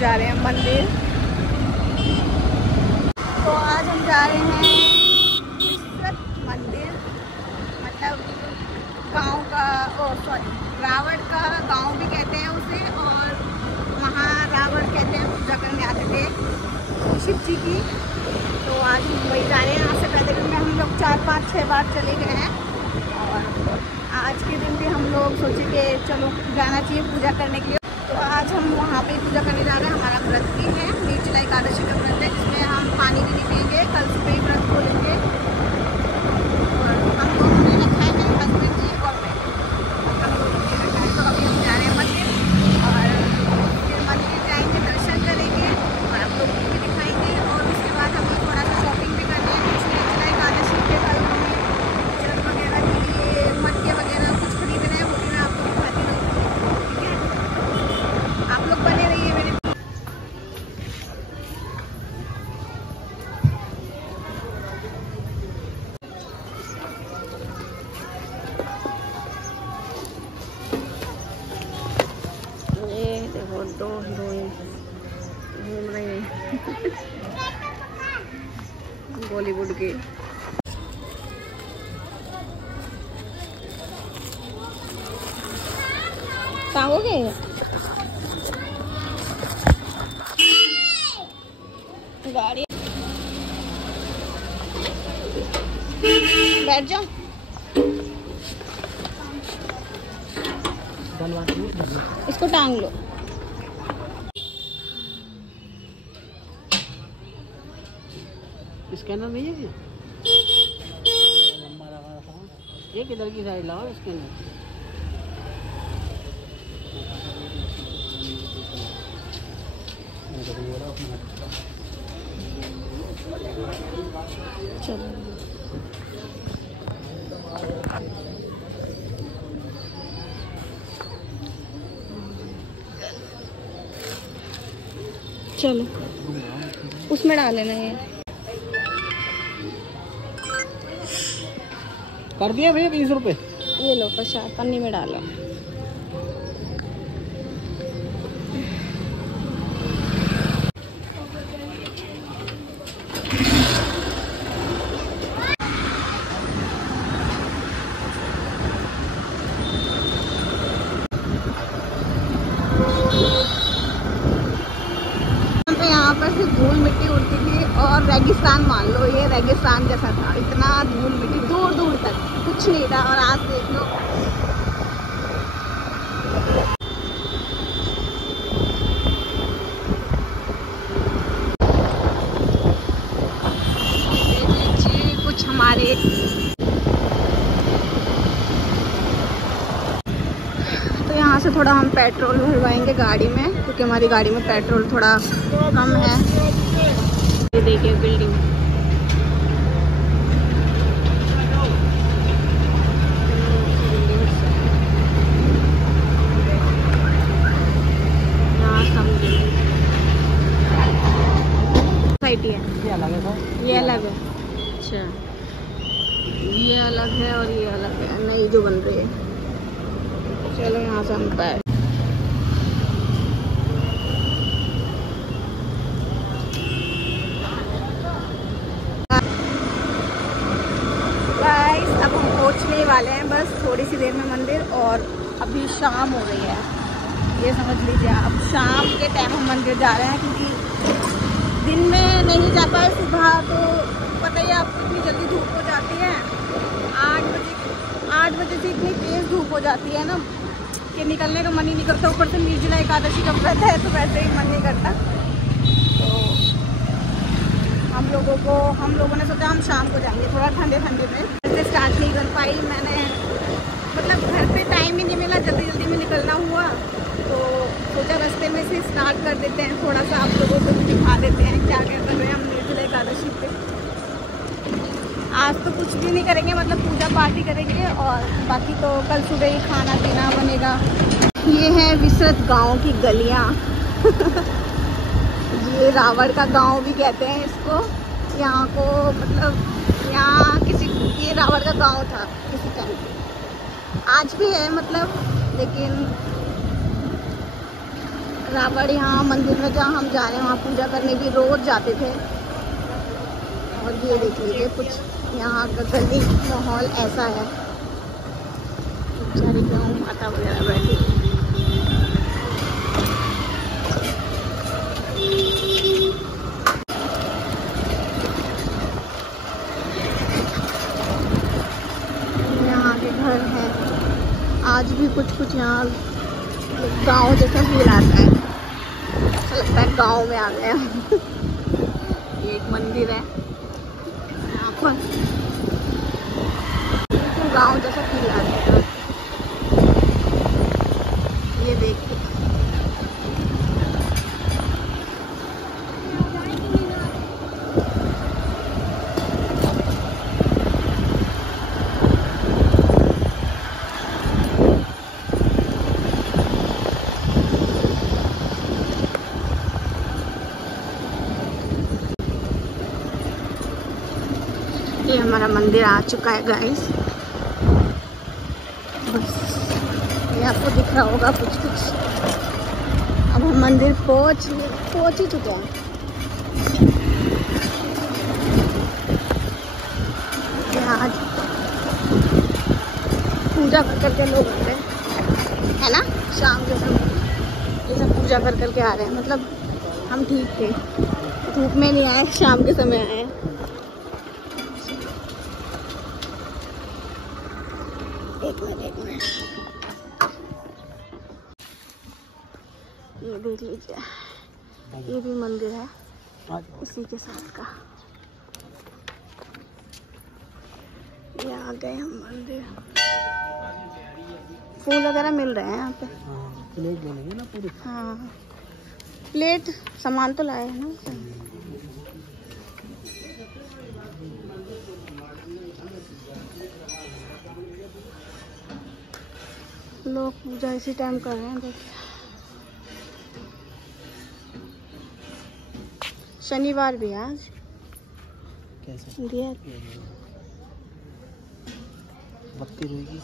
जा रहे हैं मंदिर। तो आज हम जा रहे हैं विश्वनाथ मंदिर, मतलब गांव का, रावण का गांव भी कहते हैं उसे, और वहाँ रावण कहते हैं पूजा करने आते थे शिव जी की। तो आज हम वही जा रहे हैं। यहाँ से पैदल में हम लोग 4-5-6 बार चले गए हैं, और आज के दिन भी हम लोग सोचे कि चलो जाना चाहिए पूजा करने के लिए। तो आज हम वहाँ पे पूजा करने जा रहे हैं। हमारा व्रत भी है, निर्जला एकादशी का व्रत है, जिसमें हम पानी भी नहीं पिएंगे। कल सुबह ही व्रत खोलेंगे, और हम दोनों ने रखा है, मेरे हस्बैंड जी और मैं, हम दोनों ने रखा है। तो अभी हम जा रहे हैं मंदिर, और फिर मंदिर जाएंगे, दर्शन करेंगे और आप लोगों को भी दिखाएंगे। और उसके बाद हमें थोड़ा सा शॉपिंग भी करनी है, कुछ निर्जला एकादशी के कल हमें जल वगैरह के लिए मटके वगैरह कुछ खरीदना है, वो भी मैं आपको दिखाती रहूँगी। ठीक है, आप लोग बने रहिए मेरे। ये देखो दो हीरोइन घूम रहे हैं बॉलीवुड के। कहाँ हो गए गाड़ी, बैठ जाओ। इसको टांग लो। स्कैनर नहीं है क्या? ये किधर की साइड लाओ स्कैनर। चलो उसमें डाल लेना। ये कर दिया भैया 20 रुपए। ये लो प्रसाद, पन्नी में डालो। यहाँ पर से धूल मिट्टी उड़ती थी, और रेगिस्तान मान लो, ये रेगिस्तान जैसा था, इतना धूल मिट्टी दूर दूर तक कुछ नहीं था। और आज देख लो कुछ हमारे। तो यहाँ से थोड़ा हम पेट्रोल भरवाएंगे गाड़ी में, क्योंकि हमारी गाड़ी में पेट्रोल थोड़ा कम है। ये देखिए बिल्डिंग, यहाँ समझिए सोसाइटी है। ये अलग है सर, ये अलग है। अच्छा, ये अलग है और ये अलग है, नई जो बन रही है। चलो यहाँ से हम बैठ। गाइस अब हम पहुँचने वाले हैं, बस थोड़ी सी देर में मंदिर, और अभी शाम हो गई है, ये समझ लीजिए। अब शाम के टाइम हम मंदिर जा रहे हैं, क्योंकि दिन में नहीं जा पाए। सुबह तो पता ही आपको इतनी जल्दी धूप हो जाती है, 8 बजे से इतनी तेज़ धूप हो जाती है ना कि निकलने का मन ही नहीं करता। ऊपर से निर्जला एकादशी का व्रत है, तो वैसे ही मन नहीं करता। तो हम लोगों ने सोचा हम शाम को जाएंगे, थोड़ा ठंडे ठंडे में। ऐसे स्टार्ट नहीं कर पाई मैंने, मतलब घर पे टाइम ही नहीं मिला, जल्दी में निकलना हुआ। तो सोचा रास्ते में से स्टार्ट कर देते हैं, थोड़ा सा आप लोगों को भी दिखा देते हैं क्या क्या कर रहे हैं हम निर्जला एकादशी पे। आज तो कुछ भी नहीं करेंगे, मतलब पूजा पाठ ही करेंगे, और बाकी तो कल सुबह ही खाना पीना बनेगा। ये है विश्वनाथ गांव की गलियां ये रावण का गांव भी कहते हैं इसको। यहाँ को मतलब यहाँ ये रावण का गांव था किसी टाइम, आज भी है मतलब, लेकिन रावण यहाँ मंदिर में जहाँ हम जा रहे हैं वहाँ पूजा करने भी रोज जाते थे। और ये देख लीजिए कुछ यहाँ का गली माहौल ऐसा है। बेचारी गाँव माता वगैरह बैठी। यहाँ के घर हैं आज भी कुछ यहाँ गांव जैसा फील आता है। ऐसा लगता है गांव में आ गए हम। ये एक मंदिर है यहाँ पर, बिल्कुल गांव जैसा फील आता है। ये देखिए ये हमारा मंदिर आ चुका है गाइस। बस ये आपको दिख रहा होगा कुछ। अब हम मंदिर पहुंच ही चुके हैं। यहाँ पूजा कर करके लोग आ रहे हैं, है ना। शाम के समय ये सब पूजा कर करके आ रहे हैं। मतलब हम ठीक थे, धूप में नहीं आए, शाम के समय आए। एक मिनट ये देख लीजिए, ये भी मंदिर है इसी के साथ का। ये आ गए हम मंदिर। फूल वगैरह मिल रहे हैं यहाँ पे। प्लेट ले लेंगे ना पूरी। हाँ प्लेट सामान तो लाए हैं ना। लोग पूजा इसी टाइम कर रहे हैं। देखिए शनिवार भी है आज। कैसे दिया बत्ती रहेगी।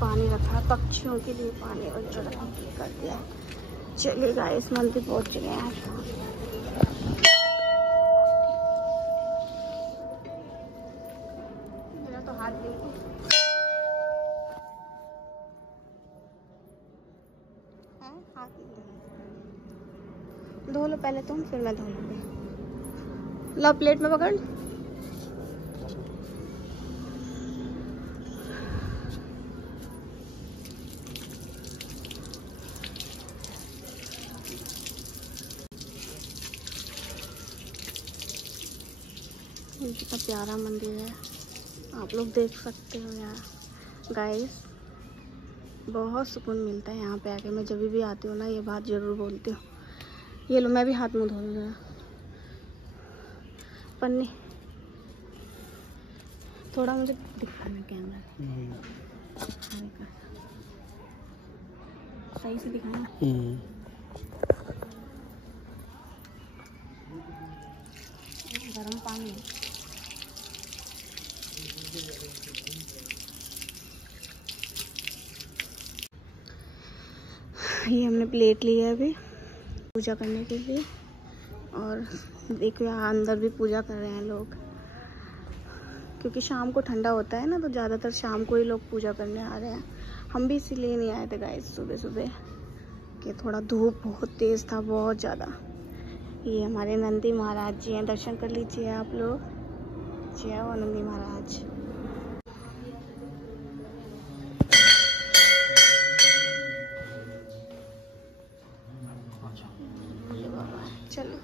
पानी रखा है पक्षियों के लिए, पानी वगैरह कर दिया। चलिए गाइस मंदिर पहुंच चुके हैं। मेरा तो हाथ धो लो पहले तुम, फिर मैं धो लूँगी। लो प्लेट में पकड़। कितना प्यारा मंदिर है, आप लोग देख सकते हो यार। गाइस बहुत सुकून मिलता है यहाँ पे आके। मैं जब भी आती हूँ ना ये बात ज़रूर बोलती हूँ। ये लो मैं भी हाथ मुँह धो लूँ जरा। पन्नी थोड़ा मुझे दिखाना कैमरा सही से दिखाना। गरम पानी ये हमने प्लेट लिया है अभी पूजा करने के लिए। और देखो यहाँ अंदर भी पूजा कर रहे हैं लोग, क्योंकि शाम को ठंडा होता है ना, तो ज़्यादातर शाम को ही लोग पूजा करने आ रहे हैं। हम भी इसीलिए नहीं आए थे गाइस सुबह सुबह, कि थोड़ा धूप बहुत तेज़ था, बहुत ज़्यादा। ये हमारे नंदी महाराज जी हैं, दर्शन कर लीजिए आप लोग। जय हो नंदी महाराज। चलो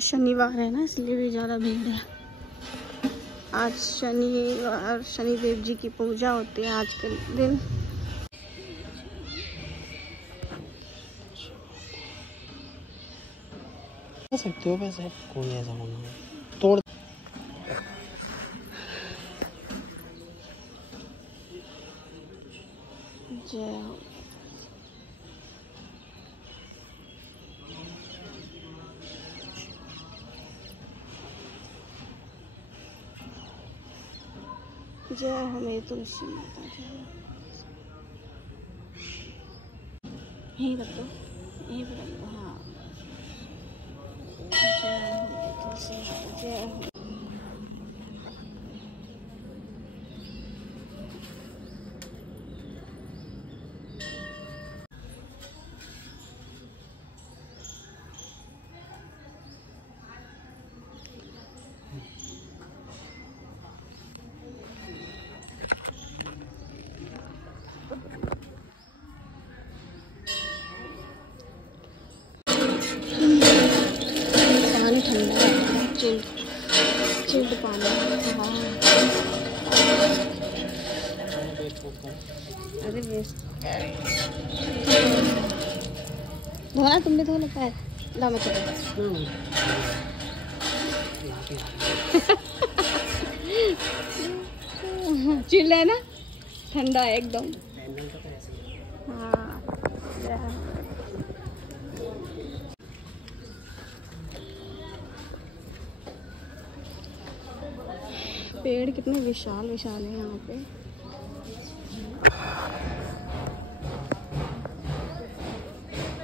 शनिवार है ना, इसलिए भी ज़्यादा भीड़ है। आज शनिवार, शनिदेव जी की पूजा होती है आज के दिन। कर सकते हो वैसे, कोई ऐसा होना है। जय हो मेरी तुलसी माता, जय हो। यहीं रख दो, यहीं पर रख दो। हाँ, जय हो मेरी तुलसी माता, जय हो। पानी ठंडा है, चिल्ड पानी। हाँ अरे वेस्ट धोना, तुम भी धो लो पैर। ला मैं चलो। चिल्ड है ना, ठंडा है एकदम। हाँ पेड़ कितने विशाल विशाल है यहाँ पे।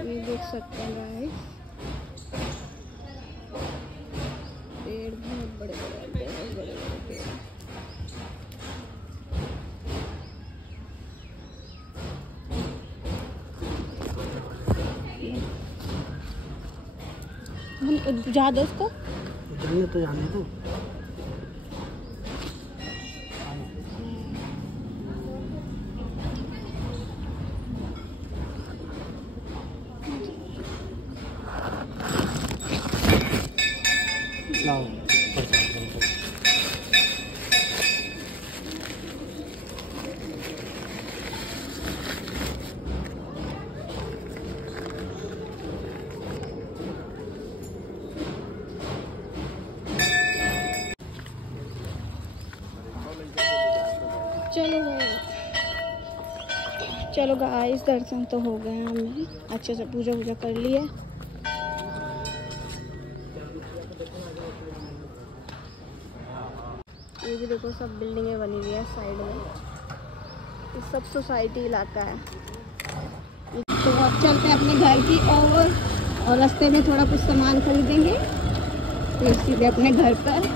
ये देख सकते हैं गाइस, पेड़ बहुत बड़े बड़े पेड़। जा दो उसको, तो जाने दो। चलो गाइस, दर्शन तो हो गए हमने, अच्छे से पूजा वूजा कर लिया। ये भी देखो, सब बिल्डिंगें बनी हुई है साइड में, ये सब सोसाइटी इलाका है। तो अब चलते हैं अपने घर की और रास्ते में थोड़ा कुछ सामान खरीदेंगे, फिर सीधे अपने घर पर।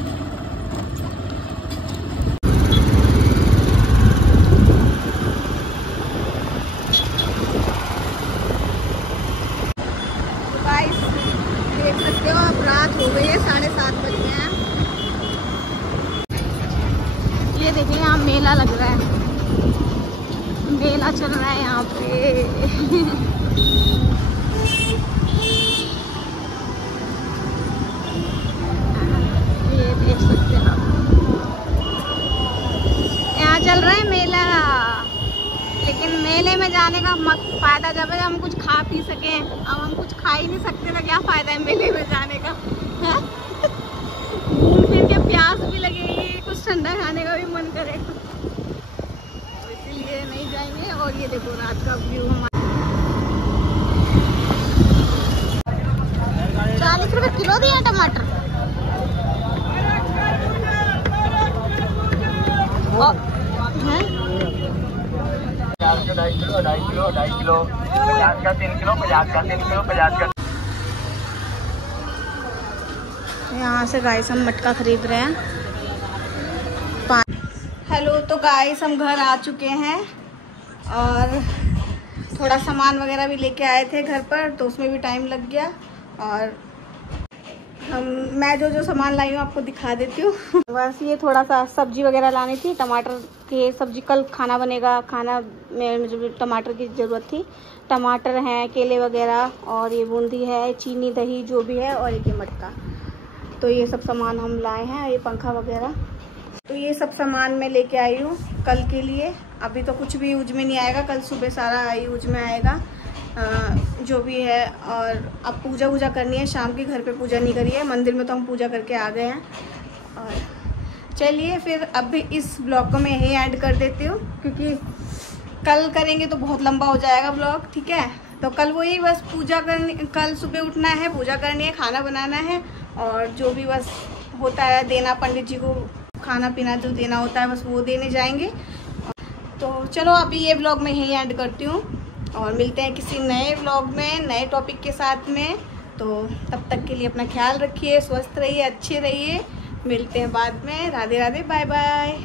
देख सकते हो, अब रात हो गई है, 7:30 बज गए हैं। ये देखिए, यहाँ मेला लग रहा है, मेला चल रहा है यहाँ पे। ये देख सकते हो आप, यहाँ चल रहा है मेला। लेकिन मेले में जाने का फायदा जब है हम कुछ खा पी सके। अब हम कुछ खा ही नहीं सकते तो क्या फायदा है मेले में जाने का। घूम फिर के प्यास भी लगेगी, कुछ ठंडा खाने का भी मन करेगा, तो इसीलिए नहीं जाएंगे। और ये देखो रात का व्यू हमारा। 40 रुपए किलो दिया टमाटर। है 2.5 किलो 2.5 किलो 50 का 3 किलो 50 का 3 किलो 50 का। यहाँ से गाइस हम मटका खरीद रहे हैं। हेलो, तो गाइस हम घर आ चुके हैं और थोड़ा सामान वगैरह भी लेके आए थे घर पर, तो उसमें भी टाइम लग गया। और मैं जो सामान लाई हूँ आपको दिखा देती हूँ। बस ये थोड़ा सा सब्जी वगैरह लानी थी, टमाटर की सब्जी, कल खाना बनेगा, खाना में मुझे टमाटर की ज़रूरत थी। टमाटर हैं, केले वगैरह, और ये बूंदी है, चीनी, दही जो भी है, और एक ये मटका। तो ये सब सामान हम लाए हैं, ये पंखा वगैरह। तो ये सब सामान मैं लेके आई हूँ कल के लिए। अभी तो कुछ भी यूज में नहीं आएगा, कल सुबह सारा यूज में आएगा जो भी है। और अब पूजा वूजा करनी है, शाम की घर पे पूजा नहीं करी है, मंदिर में तो हम पूजा करके आ गए हैं। और चलिए फिर अभी इस ब्लॉग को मैं यहीं ऐड कर देती हूँ, क्योंकि कल करेंगे तो बहुत लंबा हो जाएगा ब्लॉग। ठीक है, तो कल वही बस पूजा करनी, कल सुबह उठना है, पूजा करनी है, खाना बनाना है, और जो भी बस होता है देना पंडित जी को खाना पीना जो देना होता है बस वो देने जाएंगे। तो चलो अभी ये व्लॉग मैं यहीं एंड करती हूँ और मिलते हैं किसी नए व्लॉग में नए टॉपिक के साथ में। तो तब तक के लिए अपना ख्याल रखिए, स्वस्थ रहिए, अच्छे रहिए। मिलते हैं बाद में। Radhe Radhe, bye bye.